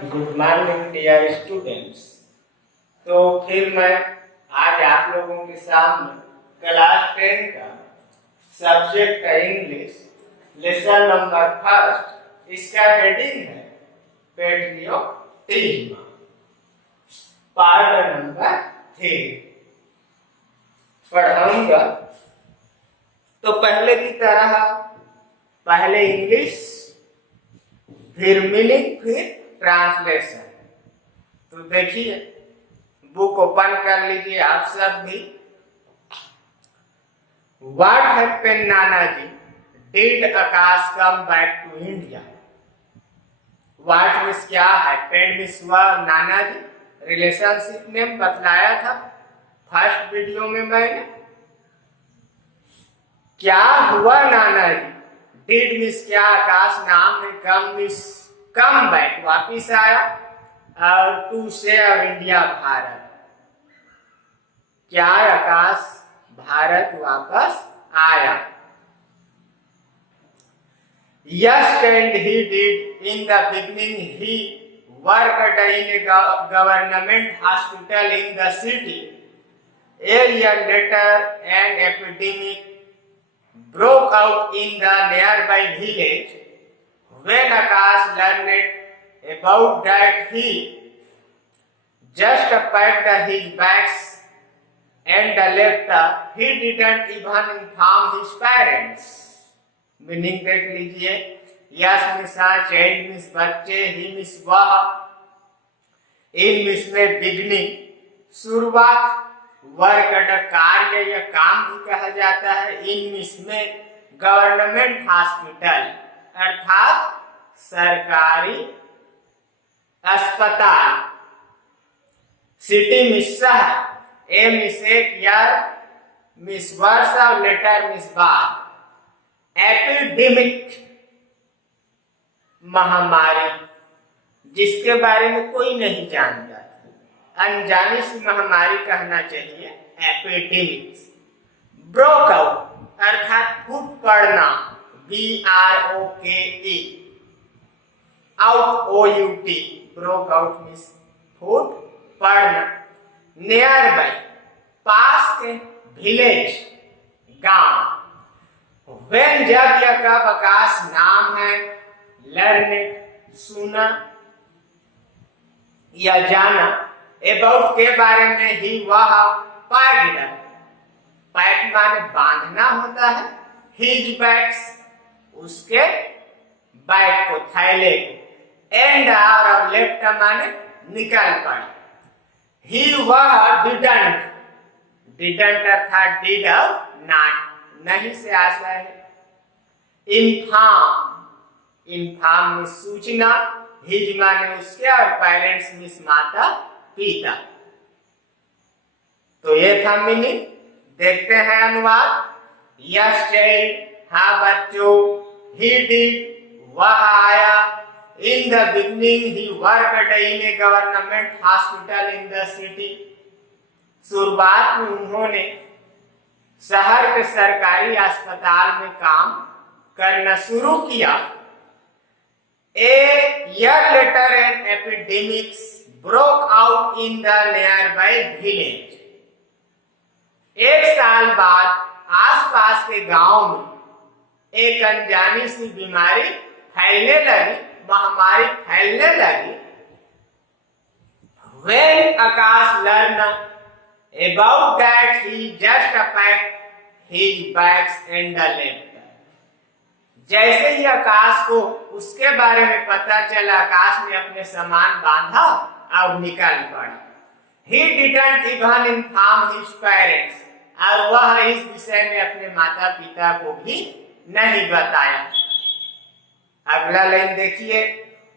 Good morning dear students. तो फिर मैं आज आप लोगों के सामने क्लास 10 का सब्जेक्ट है इंग्लिश, लेसन नंबर फर्स्ट, इसका हेडिंग है पेट्रियोटिज्म, पार्ट नंबर 3 पढ़ाऊंगा। तो पहले की तरह पहले इंग्लिश, फिर मीनिंग, फिर ट्रांसलेशन। तो देखिए, बुक ओपन कर लीजिए आप सब भी। What happened, Nanaji? Did Akash come back to India? What means क्या है, happened मीन्स हुआ, नानाजी रिलेशनशिप नेम बतलाया था फर्स्ट वीडियो में मैंने। क्या हुआ नानाजी? डिड मीन्स क्या, आकाश नाम है, कम मीन्स कम बैक वापिस आया, और टू से और इंडिया भारत। क्या आकाश भारत वापस आया? Yes, and he did. In the beginning, he worked in a government hospital in the city. A year later, an epidemic broke out in the nearby village. When Akash learned about that, he just packed his bags and left. He didn't even inform his parents. Meaning देख लीजिए। Yes miss child miss बच्चे, ही miss वह, इन miss में beginning शुरुआत, work कार्य या काम भी कहा जाता है। इन मिस में गवर्नमेंट हॉस्पिटल अर्थात सरकारी अस्पताल। सिटी मिस शहर, ए मिस एक, ईयर मिस वर्ष और लेटर मिस बाद। एपिडेमिक महामारी, जिसके बारे में कोई नहीं जानता, अनजानी सी महामारी कहना चाहिए, एपिडेमिक्स। ब्रोक आउट अर्थात फूट पड़ना, BROKE, out OUT, broke out means फूट पड़ना। नियर बाय पास के, विलेज गांव। वेन जब या कब, आकाश नाम है, लर्न सुना या जाना, अबाउट के बारे में, ही वह, पैक्ड, पैक माने बांधना होता है, हिज बैग्स उसके बैग को, थैले को, एंड और लेफ्ट माने निकल पड़े। ही वह डिडंट, डिडंट अर्थात डिड और नॉट, नहीं से आशा है। इन्फॉर्म, इन्फॉर्म में सूचना, हिज माने उसके, और पेरेंट्स मीन्स माता पिता। तो ये था मीनिंग। देखते हैं अनुवाद। यस चाइल्ड, हाँ बच्चों, ही डिड वह आया, in the beginning he worked in A government hospital in the city. शुरुआत में उन्होंने शहर के सरकारी अस्पताल में काम करना शुरू किया। A year later an epidemics broke out in the nearby village. एक साल बाद आसपास के गांव में एक अनजानी सी बीमारी फैलने लगी, महामारी फैलने लगी। When Akash learned about that, he just packed his bags and left. जैसे ही आकाश को उसके बारे में पता चला, आकाश ने अपने सामान बांधा और निकल पड़ा। He didn't even inform his parents, और वह इस विषय में अपने माता पिता को भी नहीं बताया। अगला लाइन देखिए।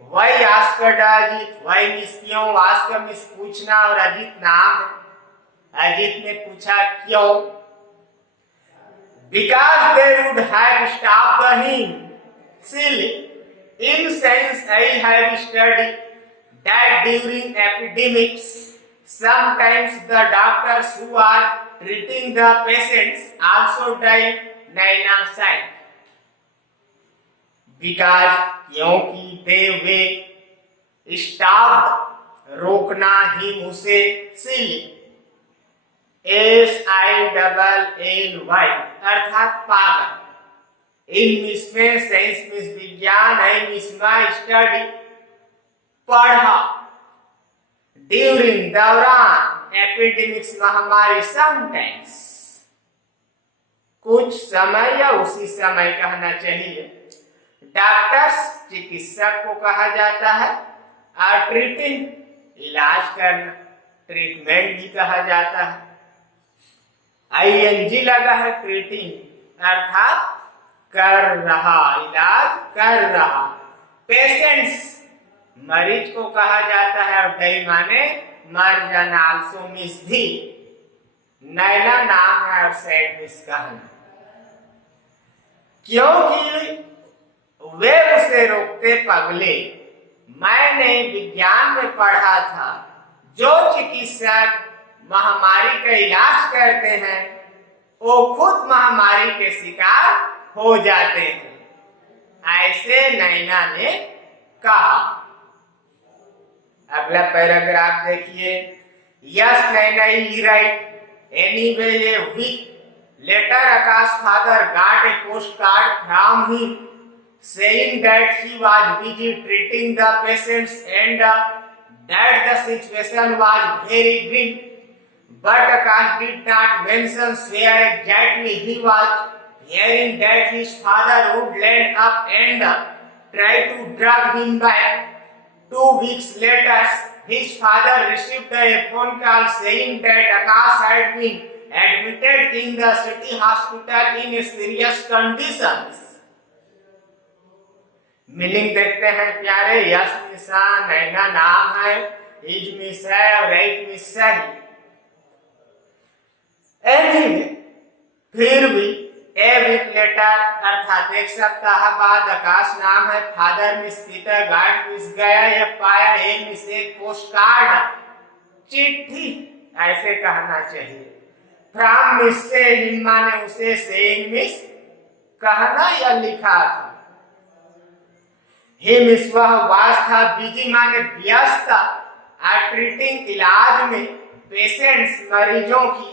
वही आस्कर अजीत, वही मिस क्यों, आस्कर मिस पूछना और अजीत नाम है। अजीत ने पूछा क्यों? Because they would have stopped him. Silly. In sense, I have studied that during epidemics, sometimes the doctors who are treating the patients also die naina sight. Because क्योंकि they were stopped रोकना, him उसे, सिली SILLY अर्थात पागल। इन इसमें science में विज्ञान, इसमें study पढ़ा, ड्यूरिंग दौरान, एपिडेमिक्स महामारी, समटाइम्स कुछ समय या उसी समय कहना चाहिए। डॉक्टर्स चिकित्सक को कहा जाता है, और ट्रीटिंग इलाज करना, ट्रीटमेंट भी कहा जाता है। ING लगा है, ट्रीटिंग अर्थात कर रहा, इलाज कर रहा। पेशेंट्स मरीज को कहा जाता है, और डई माने मर जाना, आल्सो मिस भी, नैना नाम है और सैड मिस कहना, क्योंकि वे उसे रोकते पगले। मैंने विज्ञान में पढ़ा था, जो चिकित्सक महामारी का इलाज करते हैं वो खुद महामारी के शिकार हो जाते हैं, ऐसे नैना ने कहा। अगला पैराग्राफ देखिए। Yes Naina is right, anyway a week later Akash father got a postcard from him saying that he was busy treating the patients and that the situation was very grim. But Akash did not mention where exactly he was. Hearing that his father would land up and try to drag him back. 2 weeks later, his father received a phone call saying that Akash had been admitted in the city hospital in serious conditions. Meaning देखते हैं प्यारे। Yes मिसा, नैना नाम है, is miss है और right miss सही। Anyway फिर भी, ए वीक लेटर अर्थात एक सप्ताह बाद, आकाश नाम है, father miss Peter guard miss गया या पाया, ए मिस एक पोस्ट कार्ड, चिट्ठी ऐसे कहना चाहिए। फ्रॉम मिस से, हिम्मा ने उसे, सेइंग मिस कहना या लिखा था। ही मिस वह वास था, बिजी माने व्यस्त, ट्रीटिंग इलाज में, पेशेंट्स मरीजों की,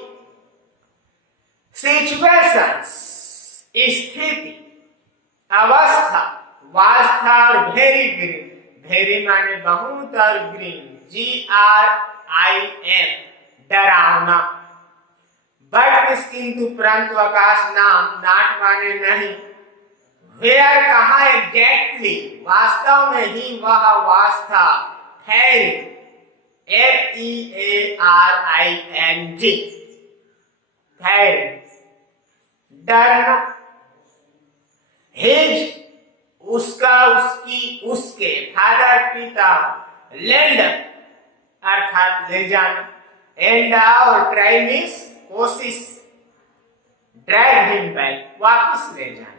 सिचुएशंस स्थिति, अवस्था, वास था और वेरी ग्रीन, वेरी माने बहुत और ग्रीन GRIN डरावना। बट किंतु परंतु आकाश नाम, नाट माने नहीं, वेयर कहा एग्जैक्टली वास्तव में ही वह वास था, फैरिंग FEARING फैरिंग डरना। हिज उसका, उसकी, उसके, फादर पिता, लैंड अर्थात ले जाना, एंड और ट्राई मींस कोशिश, ड्रैग हिम बैक वापस ले जाना।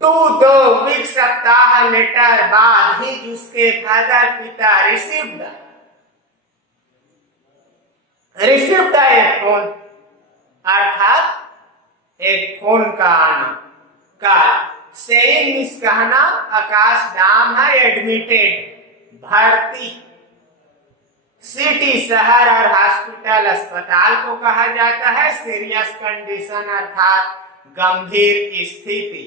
2 वीक सप्ताह लेटर बाद ही उसके फादर पिता रिसीव्ड ए फोन अर्थात एक फोन का आना, का सेइंग मिस कहना, आकाश नाम है, एडमिटेड भर्ती, सिटी शहर और हॉस्पिटल अस्पताल को कहा जाता है, सीरियस कंडीशन अर्थात गंभीर स्थिति।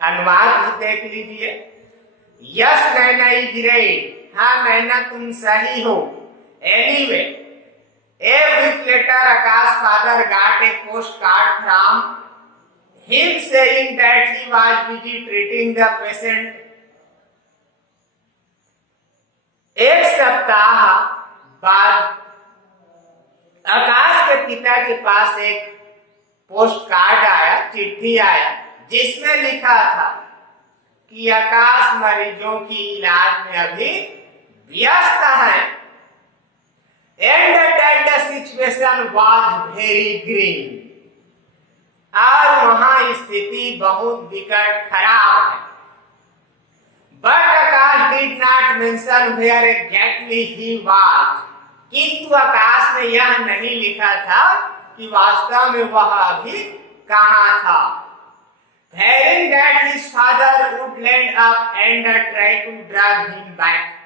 अनुवाद भी देख लीजिए। यस नैना इज राइट, हाँ नैना तुम सही हो। Anyway a week later Akash father got a post card from him saying that he was busy treating the patient. एक सप्ताह बाद आकाश के पिता के पास एक पोस्ट कार्ड आया, चिट्ठी आया, जिसमें लिखा था कि आकाश मरीजों की इलाज में अभी व्यस्त है, and that the situation was very green, और वहां स्थिति बहुत विकट खराब है। But Akash did not mention where exactly he was. किंतु आकाश ने यह नहीं लिखा था कि वास्तव में वह अभी कहाँ था। fearing that his father would land up and try to drag him back.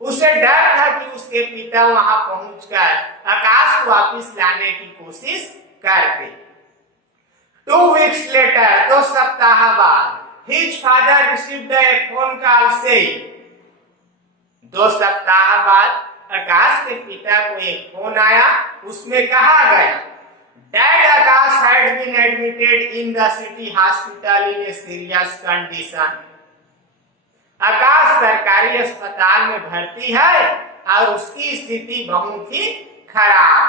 उसे डर था कि उसके पिता वहां पहुंचकर आकाश को वापस लाने की कोशिश करते। 2 weeks later, 2 सप्ताह बाद, his father received a phone call saying, 2 सप्ताह बाद आकाश के पिता को एक फोन आया, उसमें कहा गया, Dad Akash had been admitted in the city hospital in a serious condition. आकाश सरकारी अस्पताल में भर्ती है और उसकी स्थिति बहुत ही खराब,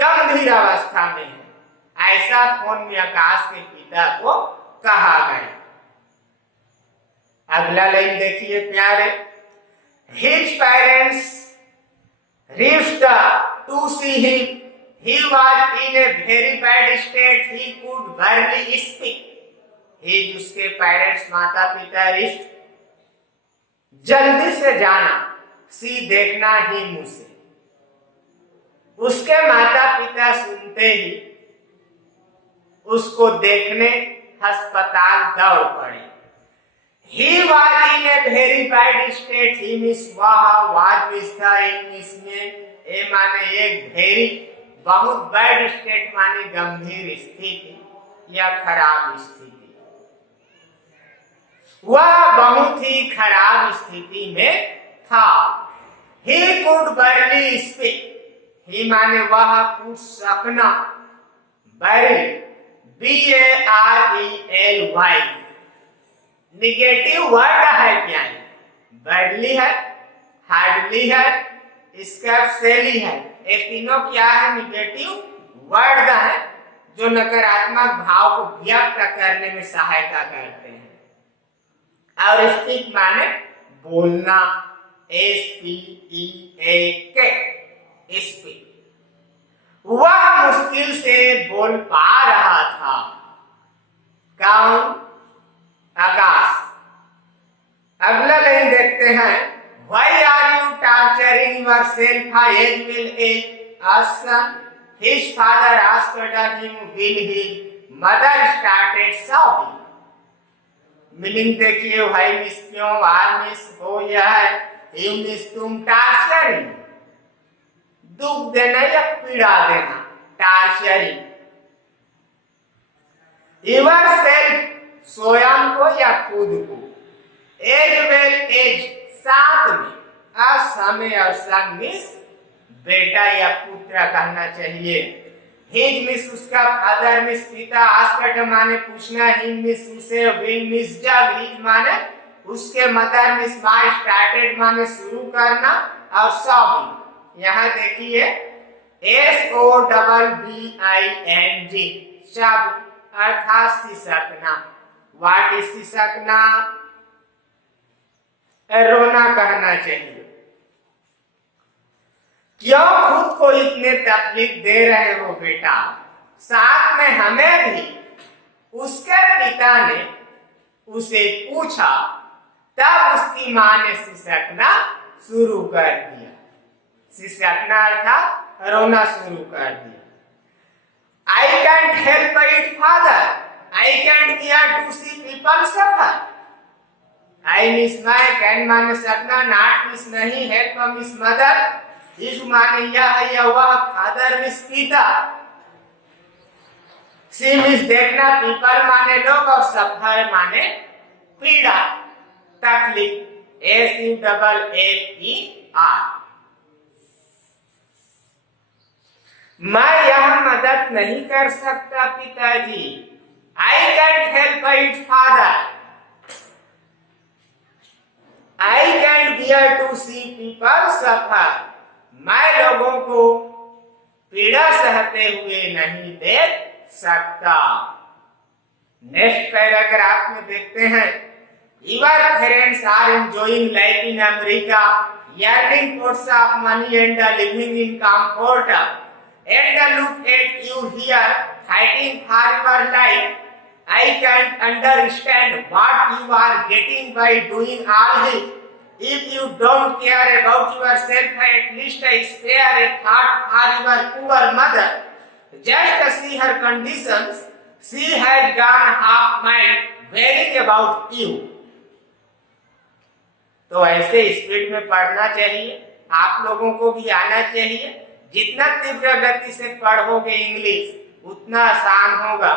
गंभीर अवस्था में है। ऐसा फोन में आकाश के पिता को कहा गया। अगला लाइन देखिए प्यारे। His parents reached to see him. He was in a very bad state. He could barely speak. His उसके पेरेंट्स माता पिता रिश्त जल्दी से जाना, सी देखना ही मुझसे। उसके माता पिता सुनते ही उसको देखने अस्पताल दौड़ पड़े। He was in a very bad state. He means वह was with था इसमें ए माने एक very बहुत बैड स्टेट माने गंभीर स्थिति या खराब स्थिति। वह बहुत ही खराब स्थिति में था। He could barely speak. He माने वह कुछ सकना, barely B-A-R-E-L-Y निगेटिव वर्ड है क्या है? barely है, hardly है, स्कैर्सली है। ये तीनों क्या है? निगेटिव वर्ड है जो नकारात्मक भाव को व्यक्त करने में सहायता करते हैं। और स्पीक माने बोलना, S-P-E-A-K स्पीक। वह मुश्किल से बोल पा रहा था। कौन? आकाश। अगला लाइन देखते हैं। Why are you torturing yourself as well as son? His father asked him when his mother started sobbing. Meaning देखिए, why miss क्यों, war miss हो यह है, you miss तुम torturing, दुख देना या पीड़ा देना, torturing yourself स्वयं को या खुद को, as well as साथ में, असमय और संग मिस बेटा या पुत्र कहना चाहिए। हिज मिस उसका फादर मिस पिता, आस्कट माने पूछना, हिम मिस उसे, विल मिस जब, हिज माने उसके मदर मिस माय, स्टार्टेड माने शुरू करना और सॉबिंग। यहाँ देखिए S-O-B-B-I-N-G शब्द अर्थात सिसकना। What is सिसकना? रोना कहना चाहिए। क्यों खुद को इतने तकलीफ दे रहे हो बेटा? साथ में हमें भी उसके पिता ने उसे पूछा, तब उसकी मां ने सिसकना शुरू कर दिया। सिसकना अर्थात रोना शुरू कर दिया। I can't help it father. I can't bear to see people suffer. I miss my, can माने सकना, not miss नहीं, help miss mother, इस माने यह या वह, फादर मिस पिता, सी मिस देखना, पीपल माने लोग और सफर माने पीड़ा, तकलीफ, S-U-F-F-E-R। मैं यह मदद नहीं कर सकता पिताजी। I can't help it father. I can't bear to see people suffer. मैं लोगों को पीड़ा सहते हुए नहीं देख सकता। नेक्स्ट पैराग्राफ में देखते हैं। Your parents are enjoying life in America, earning lots of money and living in comfort. And look at you here, fighting for your life. I can't understand what you are getting by doing all this. If you don't care about yourself, at least spare a thought for your poor mother. Just see her conditions. She has gone half mile worrying about you. तो ऐसे speed में पढ़ना चाहिए, आप लोगों को भी आना चाहिए। जितना तीव्र गति से पढ़ोगे इंग्लिश उतना आसान होगा।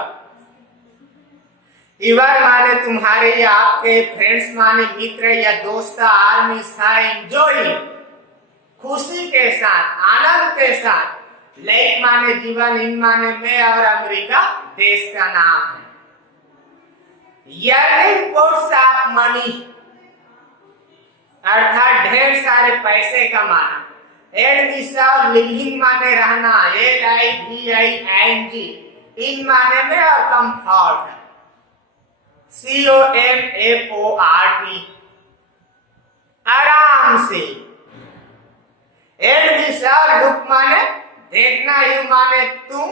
इवर माने तुम्हारे या आपके, फ्रेंड्स माने मित्र या दोस्त, आर्मी सा एंजॉयिंग खुशी के साथ, आनंद के साथ। लाइफ माने जीवन, इन माने में, और अमेरिका देश का नाम है। यर्निंग पोर्ट्स ऑफ मनी अर्थात ढेर सारे पैसे कमाना। एंड दिस ऑफ लिविंग माने रहना, LIVING, इन माने में, और कंफर्ट COMFORT आराम से। एंड दिस ऑफ लुक माने देखना, यू माने तुम,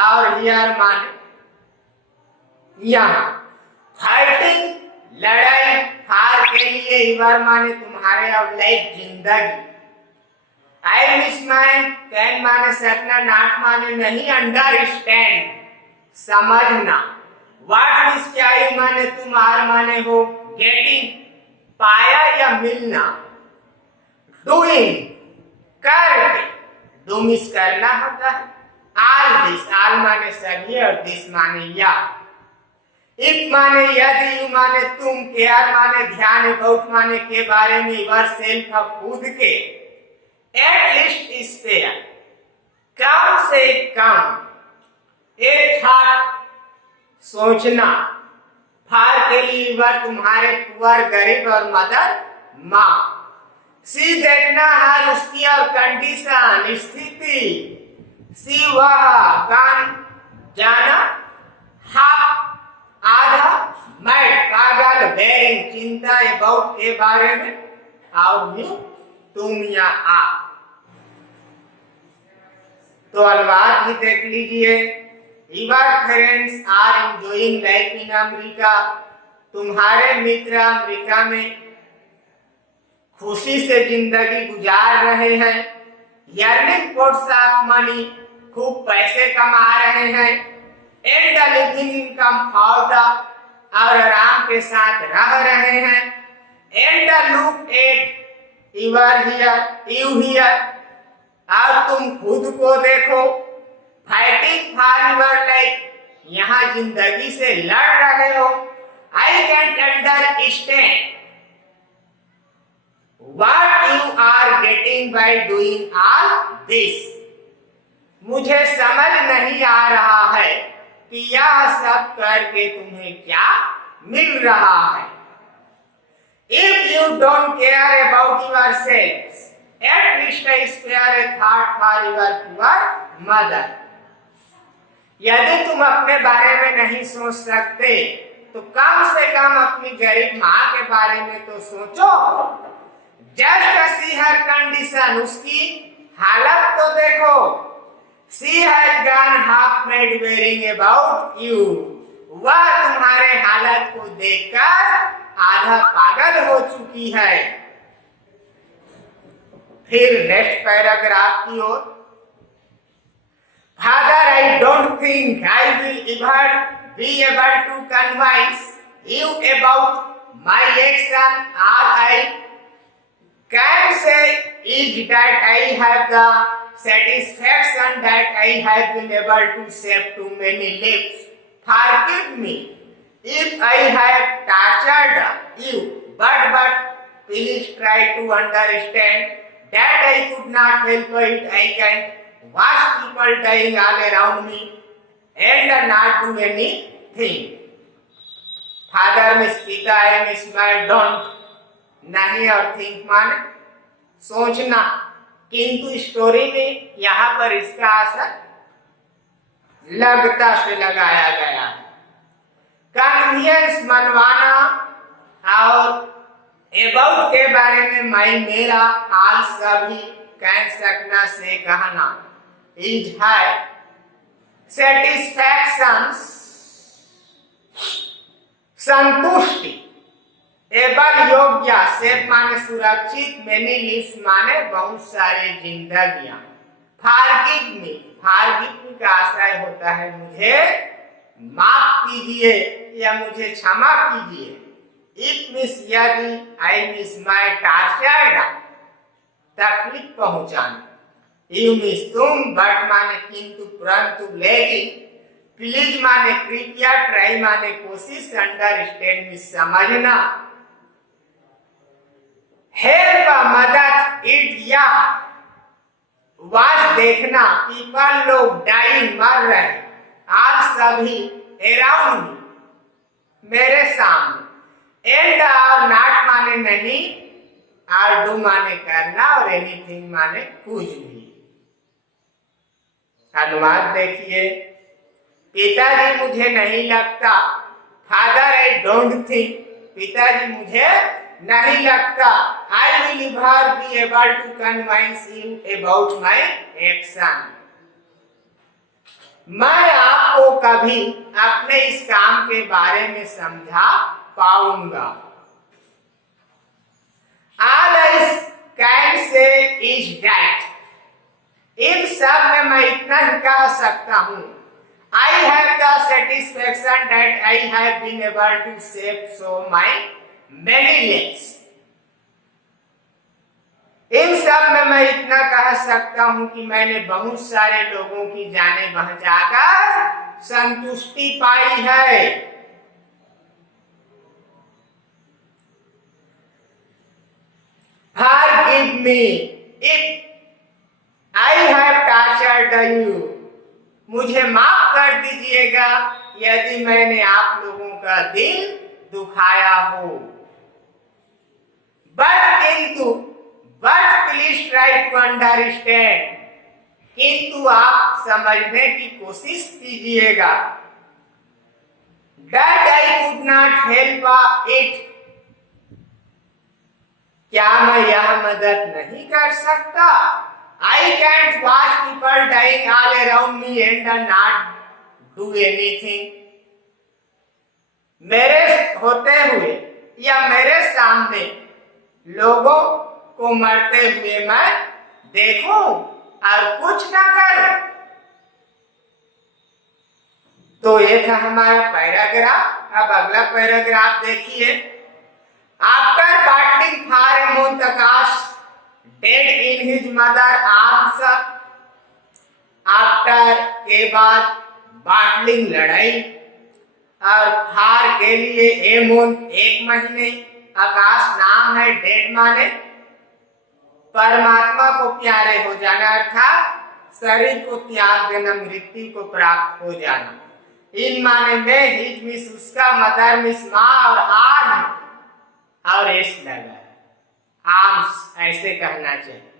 और हियर माने यहाँ। फाइटिंग लड़ाई, हार के लिए, इवर माने तुम्हारे, और लाइफ जिंदगी। आई मिस माई, कैन माने सकना, नॉट माने नहीं, अंडरस्टैंड समझना। व्हाट मिस क्या, यू माने तुम, आर माने हो, गेटिंग पाया या मिलना। डूइंग करके, डू मिस करना होता है। आल दिस, आल माने सभी, और दिस माने या। इफ माने यदि, यू माने तुम, केयर माने ध्यान, अबाउट माने के बारे में, यूर सेल्फ खुद के। एट लीस्ट स्पेयर कम से कम। ए थॉट सोचना। फार के लिए यूर तुम्हारे, पुअर गरीब, और मदर माँ। सी देखना है उसकी, और कंडीशन स्थिति। सी वह, गान जाना, हाफ आधा, मैड पागल, बेरिंग चिंता, अबाउट के बारे में, और यू तुम या आप। तो अनुवाद भी देख लीजिए। Your friends are enjoying life in America, तुम्हारे मित्र अमेरिका में खुशी से जिंदगी गुजार रहे हैं। यर्निंग पोर्ट्स ऑफ मनी, खूब पैसे कमा रहे हैं। And the living in comfort, और आराम के साथ रह रहे हैं। And the look at your here, you here, और तुम खुद को देखो। फाइटिंग फॉर यूर लाइफ, यहाँ जिंदगी से लड़ रहे हो। I can understand what you are getting by doing all this, मुझे समझ नहीं आ रहा है कि यह सब करके तुम्हें क्या मिल रहा है। If you don't care about yourselves, at least spare a thought for your poor mother. यदि तुम अपने बारे में नहीं सोच सकते तो कम से कम अपनी गरीब माँ के बारे में तो सोचो। Just see her condition, उसकी हालत तो देखो। She has gone half mad worrying about you. वह तुम्हारे हालत को देखकर आधा पागल हो चुकी है। फिर नेक्स्ट पैराग्राफ की ओर। Father, I don't think I will ever be able to convince you about my action. All I can say is that I have the satisfaction that I have been able to save too many lives. Forgive me if I have tortured you, but please try to understand that I could not help it. I can't watch people dying all around me and not do anything. Father means पिता है, miss my don't नहीं, और think माने सोचना। किंतु story में यहाँ पर इसका असर लगता से लगाया गया। कन्वीनियंस मनवाना, और अबाउट के बारे में मैं, मेरा, आल सभी, कैन सकना से कहना, इज है, सेटिस्फैक्शन संतुष्टि, एबल योग्य, सेफ माने सुरक्षित, मेनी लिव्स माने बहुत सारे जिंदगियां। फारगिव मी, फारगिव मी का आशय होता है मुझे माफ कीजिए या मुझे क्षमा कीजिए। इफ मीन्स यदि, आई मीन्स मैं, टार्चर्ड तकलीफ पहुंचाना, यू मीन्स तुम, बट माने किंतु, परंतु, लेकिन, प्लीज माने कृपया, ट्राई माने कोशिश, अंडरस्टैंड मीन्स समझना, हेल्प मदद, इट या वाच देखना, पीपल लोग डाइंग मर रहे, आज सभी, अराउंड मेरे सामने, एंड और नॉट माने नहीं, और डू माने करना, और एनीथिंग माने कुछ भी। अनुवाद देखिए, पिताजी मुझे नहीं लगता, फादर आई डोंट थिंक, पिताजी मुझे नहीं लगता, I will never be able to convince you about my action, मैं आपको कभी अपने इस काम के बारे में समझा पाऊंगा। All I can say is that, इन सब में मैं इतना ही कह सकता हूं, I have the satisfaction that I have been able to save so many lives. इन सब में मैं इतना कह सकता हूं कि मैंने बहुत सारे लोगों की जानें बचाकर संतुष्टि पाई है। Forgive me if I have tortured you. मुझे माफ कर दीजिएगा यदि मैंने आप लोगों का दिल दुखाया हो। But please try to understand. किंतु आप समझने की कोशिश कीजिएगा। That I could not help it. क्या मैं यह मदद नहीं कर सकता? I can't watch people dying all around me and not do anything. मेरे होते हुए या मेरे सामने लोगों को मरते हुए मैं देखूं और कुछ ना करूं। तो ये था हमारा पैराग्राफ। अब अगला पैराग्राफ देखिए। After battling for a month, Akash dead in his mother arms. After के बाद battling लड़ाई और फार के लिए ए month एक महीने, आकाश नाम है, डेड माने परमात्मा को प्यारे हो जाना, अर्थात शरीर को त्याग देना, मृत्यु को प्राप्त हो जाना। इन माने में हिज मिस उसका, मदर मिस माँ, और आर्म और एस लगा, आर्म्स ऐसे कहना चाहिए,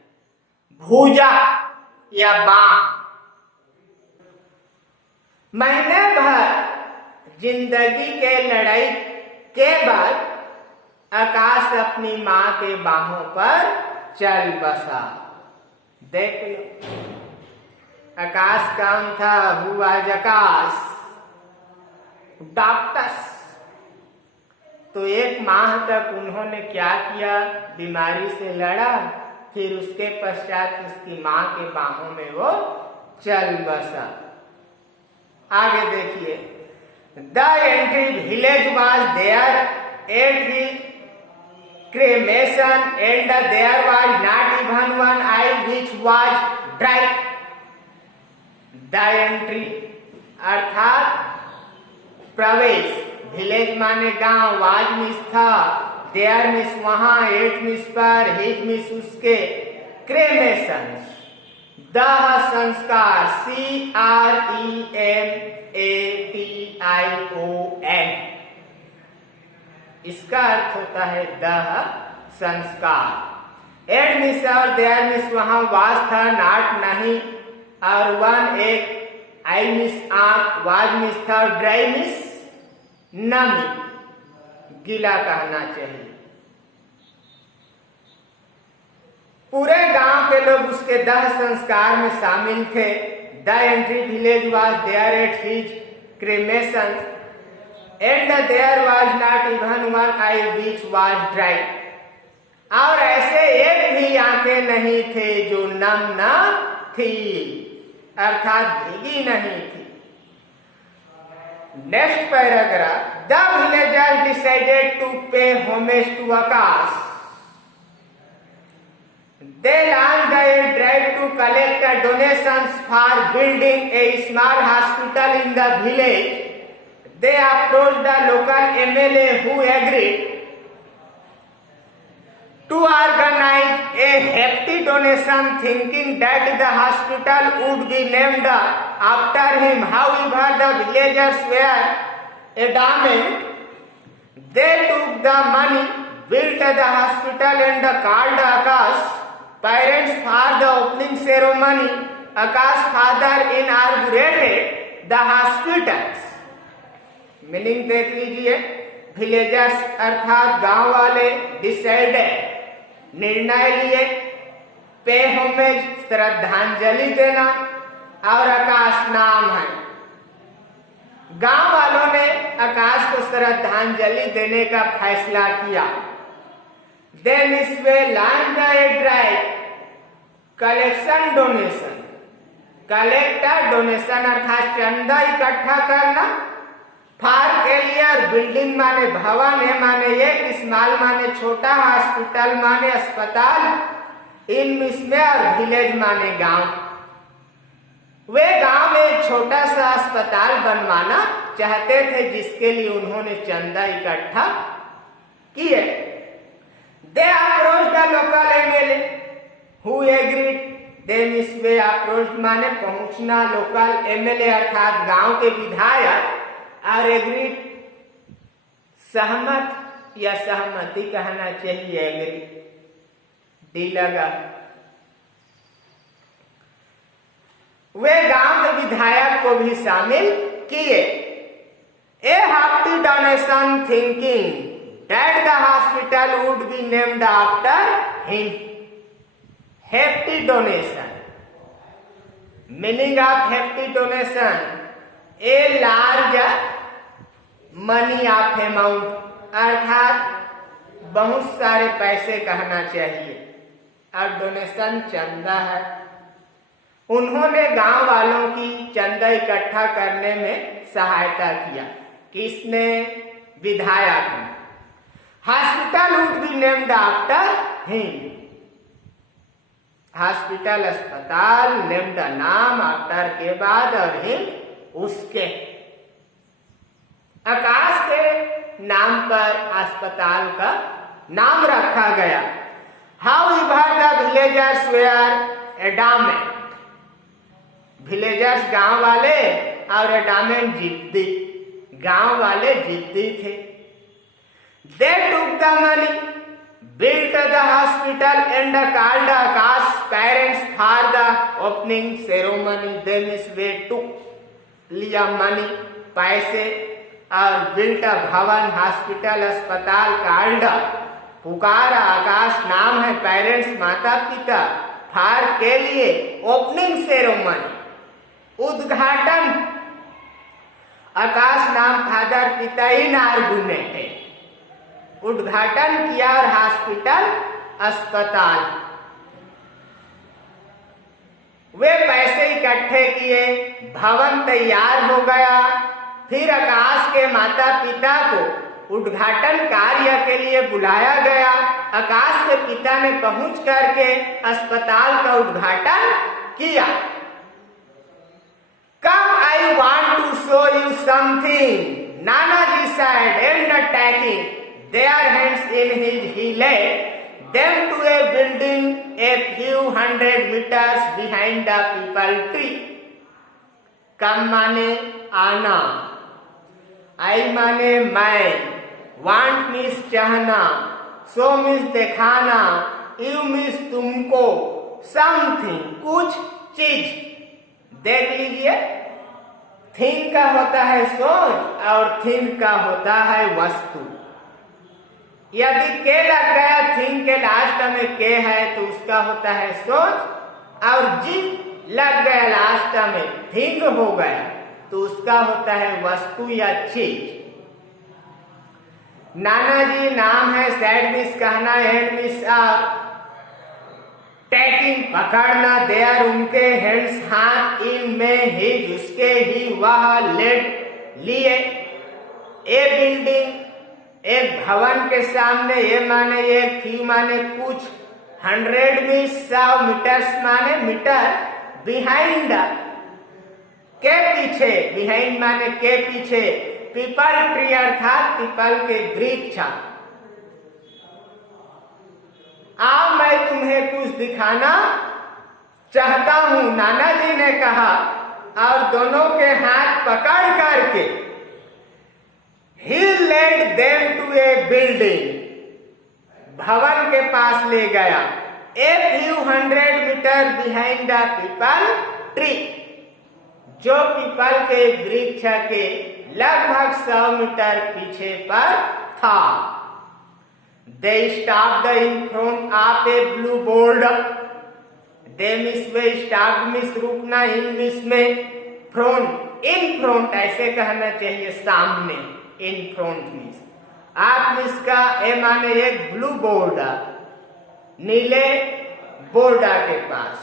भुजा या बांह। महीने भर जिंदगी के लड़ाई के बाद आकाश अपनी माँ के बाहों पर चल बसा। देख लो, आकाश काम था, हुआ आकाश डॉक्टर्स। तो एक माह तक उन्होंने क्या किया, बीमारी से लड़ा, फिर उसके पश्चात उसकी माँ के बाहों में वो चल बसा। आगे देखिए, the entry village was there at the cremation and there was not even one eye which was dry. The entry अर्थात प्रवेश, विलेज माने गांव, वाज मिस था, देयर मिस वहां, एट मिस पर, हिज मिस उसके, क्रेमेशन दह संस्कार, CREMATION, इसका अर्थ होता है दह संस्कार। एड मिस और देयर मिस वहां, वाज था, नाट नहीं, और वन एक, आई मिस आंख, वाज मिस था, ड्राई मिस नमी, गीला कहना चाहिए। पूरे गांव के लोग उसके दह संस्कार में शामिल थे। The entry village was there at his cremation and there was not even one eye which was dry. और ऐसे एक भी आंखें नहीं थे जो नम न थी, अर्थात भीगी नहीं थी। Next paragraph. The villagers decided to pay homage to Akash. They launched a drive to collect donations for building a small hospital in the village. They approached the local MLA who agreed to organize a hefty donation, thinking that the hospital would be named after him. However, the villagers were adamant. They took the money, built the hospital, and called Akash parents for the opening ceremony. Akash's father inaugurated the hospitals. Meaning देख लीजिए, villagers अर्थात गांव वाले decided निर्णय लिए, पे homage श्रद्धांजलि देना, और आकाश नाम है। गांव वालों ने आकाश को श्रद्धांजलि देने का फैसला किया। देन इस way launch a drive collection donation. Collector donation अर्थात चंदा इकट्ठा करना, फार केलियर बिल्डिंग माने भवन है, माने एक स्मॉल माने छोटा, हॉस्पिटल माने अस्पताल, इन इसमें और विलेज माने गांव। वे गांव में एक छोटा सा अस्पताल बनवाना चाहते थे, जिसके लिए उन्होंने चंदा इकट्ठा किए। They approach the local MLA who agreed. Then इस वे अप्रोच माने पहुंचना, लोकल एमएलए अर्थात गांव के विधायक, और एग्रीड सहमत या सहमति कहना चाहिए, एग्री डी लगा। वे गांव के विधायक को भी शामिल किए। ए happy donation thinking that the hospital would be named after him. Happy donation meaning of happy donation, a large money of amount अर्थात बहुत सारे पैसे कहना चाहिए, और डोनेशन चंदा है। उन्होंने गांव वालों की चंदा इकट्ठा करने में सहायता किया। किसने? विधायक ने। Hospital would be named after him. Hospital अस्पताल, नेम्ड नाम आफ्टर के बाद, और हिम उसके। आकाश के नाम पर अस्पताल का नाम रखा गया। However the villagers were adamant. Villagers गांव वाले और एडामेंट जिद्दी। गांव वाले जिद्दी थे। They took the money, built the hospital, and called Akash parents for the opening ceremony. Then is way took लिया मनी पैसे और बिल्ट भवन हॉस्पिटल अस्पताल, काल्ड पुकारा, आकाश नाम है, पेरेंट्स माता पिता, फार के लिए ओपनिंग सेरेमनी उद्घाटन, आकाश नाम फादर पिता इनॉर्गेनेटेड उद्घाटन किया, और हॉस्पिटल अस्पताल। वे पैसे इकट्ठे किए, भवन तैयार हो गया। फिर आकाश के माता पिता को उद्घाटन कार्य के लिए बुलाया गया। आकाश के पिता ने पहुंच करके अस्पताल का उद्घाटन किया। Come, I want to show you something. Nanaji said, and taking their hands in his, he led them to a building a few hundred meters behind the peepal tree. Come माने आना, I माने मैं, want means चाहना, show means दिखाना, you means तुमको, something कुछ चीज। देख लीजिए, थिंग का होता है सोच और थिंग का होता है वस्तु। यदि के लग गया थिंग के लास्ट में के है तो उसका होता है सोच, और जी लग गया लास्ट में थिंग हो गया तो उसका होता है वस्तु या चीज। नाना जी नाम है, सैड मिस कहना, एंड मिस टेकिंग पकड़ना, देयर उनके, हैंड्स हाथ, इन में हिज उसके ही, वह लेट लिए। ए बिल्डिंग, एक भवन के सामने, ए माने एक, फ्यू माने कुछ, 100 मीन्स 100 मीटर्स माने मीटर, बिहाइंड के पीछे, बिहाइंड माने के पीछे, पीपल ट्री अर्थात पीपल के वृक्ष। अब मैं तुम्हें कुछ दिखाना चाहता हूं, नाना जी ने कहा, और दोनों के हाथ पकड़ करके he led them to a building, भवन के पास ले गया। A few 100 metre behind the peepal tree, जो पीपल के वृक्ष के लगभग 100 मीटर पीछे पर था। They stopped in front of a blue board. They miss में stopped मिस रुकना, in मिस में front, in front ऐसे कहना चाहिए, सामने, in front मिस। आप मिस का ए माने एक ब्लू बोर्ड, नीले बोर्ड के पास।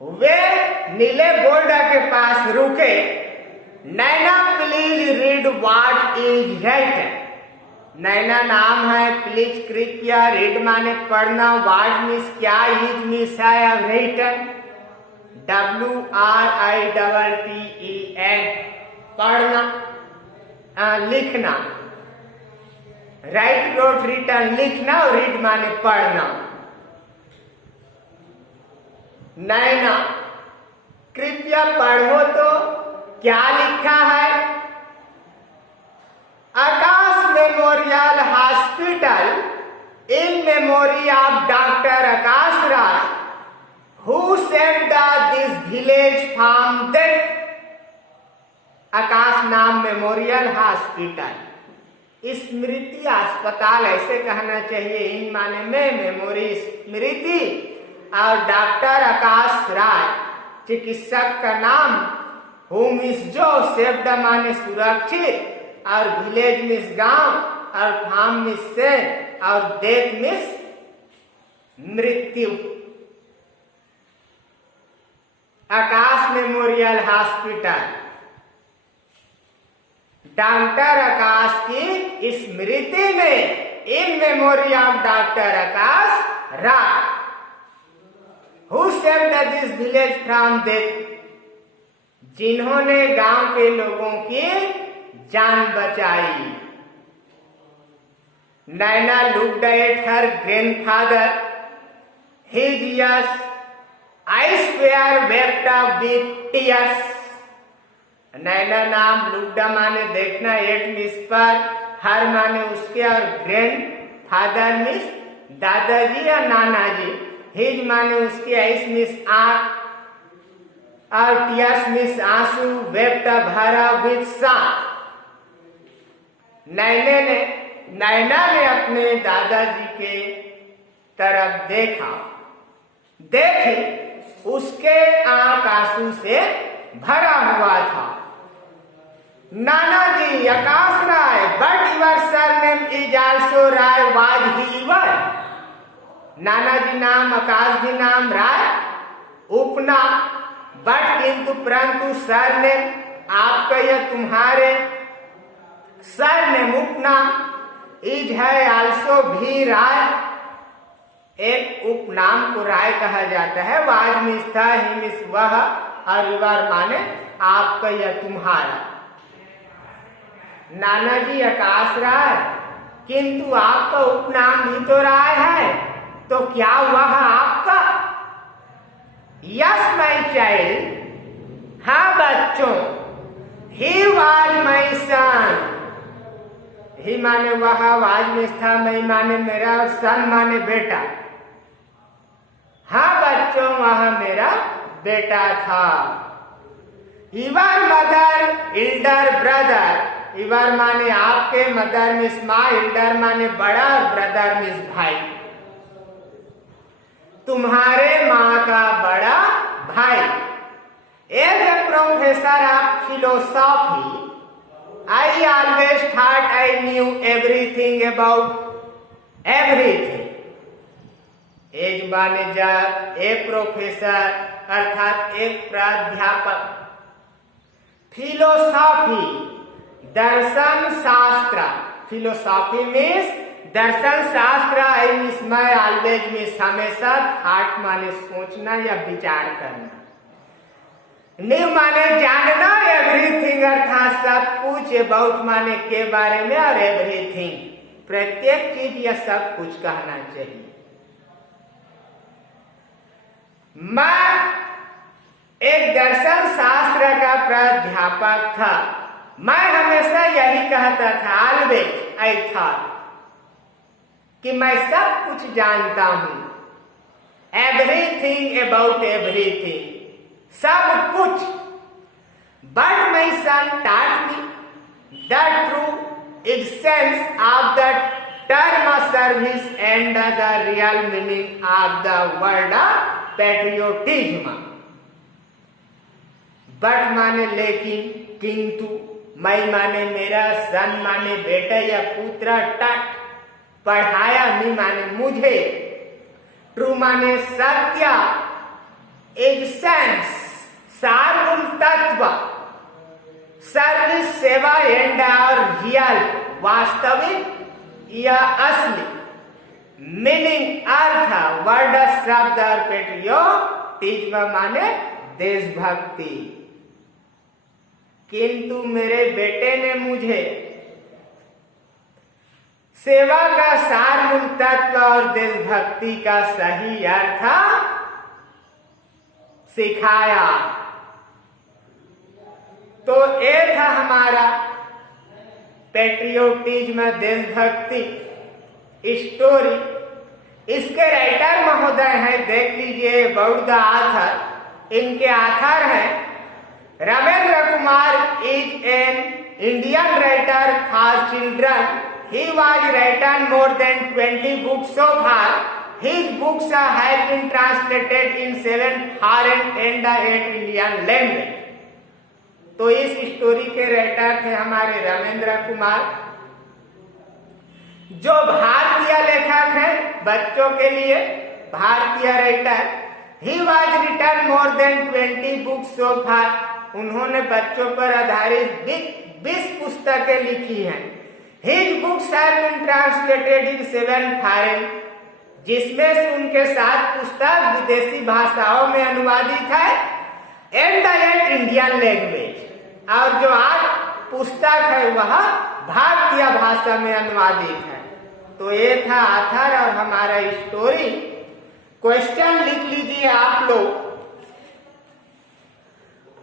वे नीले बोर्ड के पास रुके। Naina please read what is right, Naina नाम है, प्लीज कृपया, रीड माने पढ़ना, व्हाट मीन्स क्या, इज मीन्स है रिटन, WRITTEN पढ़ना, लिखना, राइट नोट रिटन लिखना, और रीड माने पढ़ना। नैना कृपया पढ़ो तो क्या लिखा है। Akash memorial hospital in memory of doctor Akash Rai who saved this village from death. Akash नाम मेमोरियल हॉस्पिटल, स्मृति अस्पताल ऐसे कहना चाहिए, इन माने में मेमोरी स्मृति, और डॉक्टर आकाश राय चिकित्सक का नाम, हु मिस जो, सेव्ड माने सुरक्षित, और विलेज मिस गांव, और फार्म मिस से, और डेथ मिस मृत्यु। Akash memorial hospital doctor Akash की स्मृति में, in memory of doctor Akash Rai who saved this village from death, जिन्होंने गांव के लोगों की जान बचाई। Naina looked at her grandfather, his ears eyes were wept with tears. Naina नाम, लुक्ड माने देखना, एट मिस पर, हर माने उसके, और ग्रैंड फादर मिस दादाजी या नाना जी, हिज माने उसके, आइस मिस आंख, और टीयर्स मिस आंसू, वेप्ड भरा विथ साथ। नैना ने अपने दादाजी के तरफ देखा, देखी उसके आंख आंसू से भरा हुआ था। नाना ji Akash Rai, but your surname is also Rai, was he your. नाना जी नाम, आकाश जी नाम, राय उपनाम, बट किंतु परंतु सरनेम आपका, यह तुम्हारे, सरनेम उपनाम, इज है आल्सो भी राय, एक उपनाम को राय कहा जाता है। वाज मिस था, ही मिस वह, और युवर माने आपका या तुम्हारा। नाना जी आकाश राय, किंतु आपका उपनाम भी तो राय है, तो क्या वह आपका? यस माई चाइल्ड, हाँ बच्चों, ही वाज माई सन, ही माने वह, वाज मिस था, मैं माने मेरा, और सन माने बेटा। हाँ बच्चों, वह मेरा बेटा था। ईवर मदर इल्डर ब्रदर, ईवर माने आपके, मदर मिस माँ, इल्डर माने बड़ा, और ब्रदर मिस भाई, तुम्हारे माँ का बड़ा भाई। As a professor of philosophy, I always thought I knew everything about everything. As माने जब, ए प्रोफेसर अर्थात एक प्राध्यापक, फिलोसॉफी, दर्शन शास्त्र। फिलोसॉफी मीन्स दर्शन शास्त्र। आई मीन्स मैं ऑलवेज मीन्स हमेशा, थॉट माने सोचना या विचार करना। न्यू माने जानना, एवरीथिंग अर्थात सब कुछ, अबाउट माने के बारे में, और एवरीथिंग प्रत्येक चीज या सब कुछ कहना चाहिए। मैं एक दर्शन शास्त्र का प्राध्यापक था। मैं हमेशा यही कहता था, ऑलवेज आई थॉट, कि मैं सब कुछ जानता हूं, एवरीथिंग अबाउट एवरीथिंग, सब कुछ। But my son taught me the true essence of the term of service and the real meaning of the word patriotism. But माने लेकिन, किंतु, मैं माने मेरा, सन माने बेटा या पुत्र, टट पढ़ाया, मी माने मुझे, ट्रू माने सत्य, एसेंस सारमूल तत्व, सर्विस सेवा, एंड और रियल वास्तविक या असली, मीनिंग अर्थ, वर्ड शब्द और पेट्रियोटिज्म माने देशभक्ति। किंतु मेरे बेटे ने मुझे सेवा का सारमूल तत्व और देशभक्ति का सही अर्थ सिखाया। तो ये था हमारा पेट्रियोटिज्म, देशभक्ति स्टोरी। इसके राइटर महोदय हैं, देख लीजिए, अबाउट द आथर। इनके आथर हैं Ramendra Kumar, is an Indian writer for children. He was written more than 20 books so far. His books have been translated in 7 foreign and 8 Indian language. तो इस स्टोरी के राइटर थे हमारे रमेंद्र कुमार, जो भारतीय लेखक हैं, बच्चों के लिए भारतीय writer. He was written more than 20 books so far. उन्होंने बच्चों पर आधारित 20 पुस्तकें लिखी हैं। His books have been translated in 7 foreign, जिसमें से उनके 7 पुस्तक विदेशी भाषाओं में अनुवादित है, and 8 इंडियन लैंग्वेज, और जो 8 पुस्तक है वह भारतीय भाषा में अनुवादित है। तो ये था आथर और हमारा स्टोरी। क्वेश्चन लिख लीजिए आप लोग।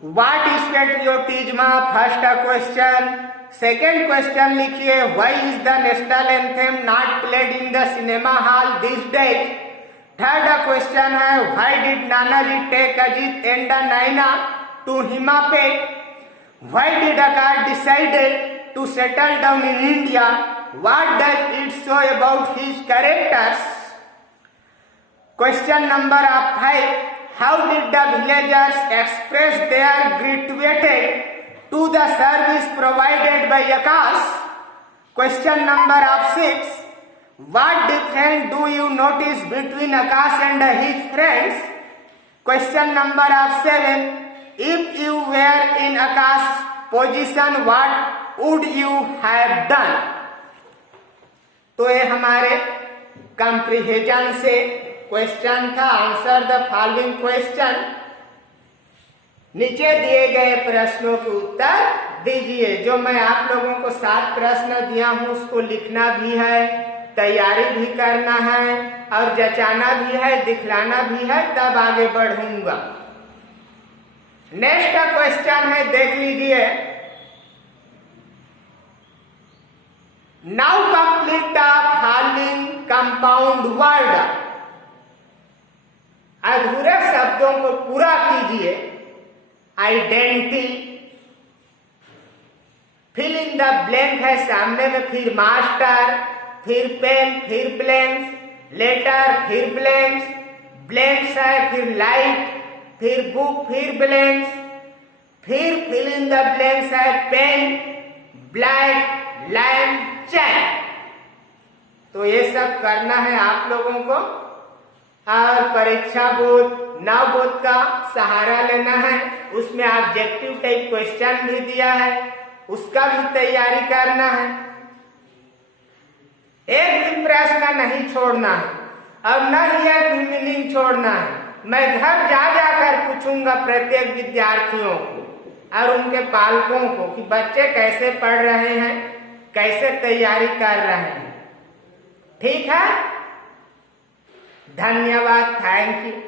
What is patriotism, first question. Second question लिखिए, why is the national anthem not played in the cinema hall this days. Third question है, why did Nanaji take Ajit and Naina to हिमापे। व्हाई डिड अकार्ड decided to settle down in India. What does it show about his characters. Question number 5, how did the villagers express their gratitude to the service provided by Akash. Question number 6, what difference do you notice between Akash and his friends? Question number 7, if you were in Akash's position, what would you have done? तो ये हमारे comprehension से question था। Answer the following question. नीचे दिए गए प्रश्नों के उत्तर दीजिए। जो मैं आप लोगों को 7 प्रश्न दिया हूं उसको लिखना भी है, तैयारी भी करना है, और जचाना भी है, दिखलाना भी है, तब आगे बढ़ूंगा। नेक्स्ट क्वेश्चन है, देख लीजिए। Now complete the following compound word. अधूरे शब्दों को पूरा कीजिए। Identity, fill in the blank है सामने में, फिर मास्टर, फिर पेन, फिर ब्लैंक्स, लेटर, फिर ब्लैंक्स, ब्लैंक्स है, फिर लाइट, फिर बुक, फिर ब्लैंक्स, फिर फिल इन द ब्लैंक्स है पेन, ब्लैक, लैम्प, चैन। तो ये सब करना है आप लोगों को। और परीक्षा बोध नवबोध का सहारा लेना है। उसमें ऑब्जेक्टिव टाइप क्वेश्चन भी दिया है, उसका भी तैयारी करना है। एक भी प्रश्न नहीं छोड़ना है और न ही एक भी मीनिंग छोड़ना है। मैं घर जा जाकर पूछूंगा प्रत्येक विद्यार्थियों को और उनके पालकों को कि बच्चे कैसे पढ़ रहे हैं, कैसे तैयारी कर रहे हैं। ठीक है, धन्यवाद, थैंक यू।